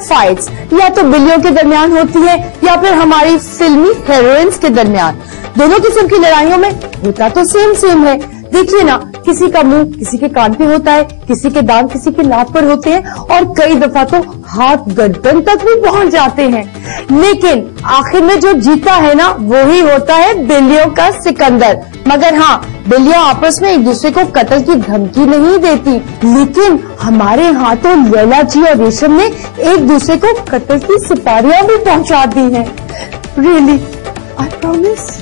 Fights या तो बिल्लियों के दरमियान होती है या फिर हमारी फिल्मी हीरोइंस के दरमियान। दोनों किस्म की लड़ाइयों में होता तो सेम है। देखिए ना, किसी का मुंह किसी के कान पे होता है, किसी के दांत किसी के नाक पर होते हैं और कई दफा तो हाथ गर्दन तक भी पहुंच जाते हैं। लेकिन आखिर में जो जीता है ना, वो ही होता है बिल्लियों का सिकंदर। मगर हाँ, बिल्लियां आपस में एक दूसरे को कत्ल की धमकी नहीं देती, लेकिन हमारे यहाँ तो लैला जी और रेशम ने एक दूसरे को कत्ल की सुपारियां भी पहुंचा दी हैं। Really, I promise.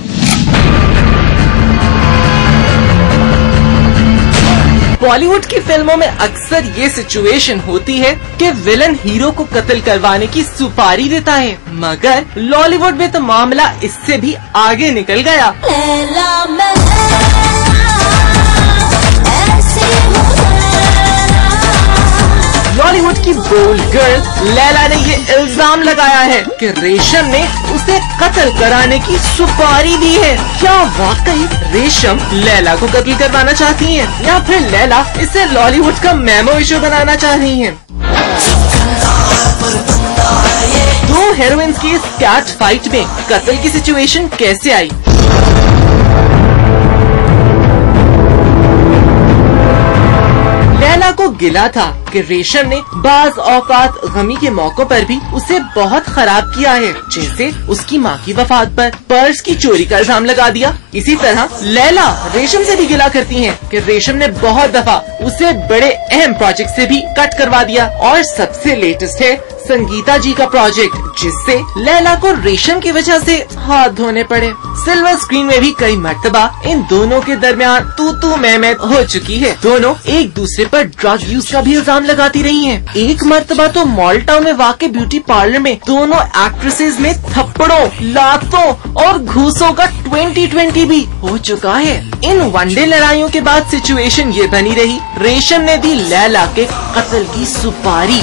बॉलीवुड की फिल्मों में अक्सर ये सिचुएशन होती है कि विलन हीरो को कत्ल करवाने की सुपारी देता है, मगर लॉलीवुड में तो मामला इससे भी आगे निकल गया। बॉलीवुड की बोल्ड गर्ल लैला ने ये इल्जाम लगाया है कि रेशम ने उसे कत्ल कराने की सुपारी दी है। क्या वाकई रेशम लैला को कत्ल करवाना चाहती हैं, या फिर लैला इसे लॉलीवुड का मेमो इशू बनाना चाह रही हैं? दो हीरोइंस की इस कैट फाइट में कत्ल की सिचुएशन कैसे आई? लैला को गिला था कि रेशम ने बाज औकात गमी के मौकों पर भी उसे बहुत खराब किया है, जैसे उसकी माँ की वफात पर पर्स की चोरी का इल्जाम लगा दिया। इसी तरह लैला रेशम से भी गिला करती हैं कि रेशम ने बहुत दफा उसे बड़े अहम प्रोजेक्ट से भी कट करवा दिया। और सबसे लेटेस्ट है संगीता जी का प्रोजेक्ट, जिससे लैला को रेशम की वजह से हाथ धोने पड़े। सिल्वर स्क्रीन में भी कई मर्तबा इन दोनों के दरमियान तू मैं हो चुकी है। दोनों एक दूसरे पर ड्रग यूज का भी इल्जाम लगाती रही हैं। एक मर्तबा तो मॉल टाउन में वाक़ई ब्यूटी पार्लर में दोनों एक्ट्रेसेस में थप्पड़ों, लातों और घूसों का 2020 भी हो चुका है। इन वनडे लड़ाइयों के बाद सिचुएशन ये बनी रही, रेशम ने दी लैला के कत्ल की सुपारी।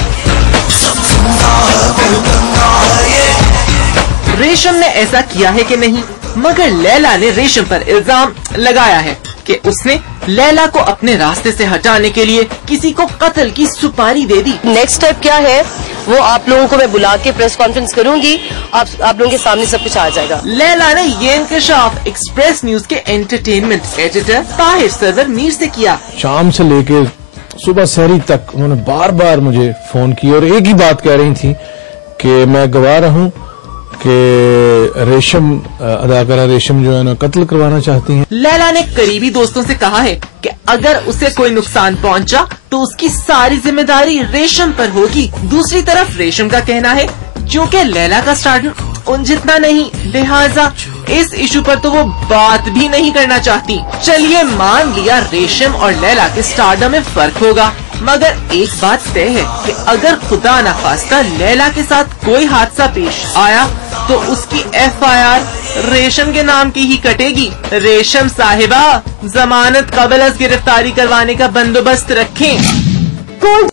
रेशम ने ऐसा किया है कि नहीं, मगर लैला ने रेशम पर इल्जाम लगाया है कि उसने लैला को अपने रास्ते से हटाने के लिए किसी को कत्ल की सुपारी दे दी। नेक्स्ट स्टेप क्या है वो आप लोगों को मैं बुला के प्रेस कॉन्फ्रेंस करूंगी, आप लोगों के सामने सब कुछ आ जाएगा। लैला ने ये इंकशाफ एक्सप्रेस न्यूज के एंटरटेनमेंट एडिटर ताहिर सरवर मीर से किया। शाम से लेकर सुबह सहरी तक उन्होंने बार बार मुझे फोन किया और एक ही बात कह रही थी कि मैं गवाह रहूं कि रेशम अदाकारा रेशम जो है ना कत्ल करवाना चाहती हैं। लैला ने करीबी दोस्तों से कहा है कि अगर उसे कोई नुकसान पहुंचा तो उसकी सारी जिम्मेदारी रेशम पर होगी। दूसरी तरफ रेशम का कहना है जो कि लैला का स्टार्डम उन जितना नहीं, लिहाजा इस इशू पर तो वो बात भी नहीं करना चाहती। चलिए मान लिया रेशम और लैला के स्टारडम में फर्क होगा, मगर एक बात तय है कि अगर खुदा न खास्ता लैला के साथ कोई हादसा पेश आया तो उसकी FIR रेशम के नाम की ही कटेगी। रेशम साहिबा, जमानत कबल अज गिरफ्तारी करवाने का बंदोबस्त रखें।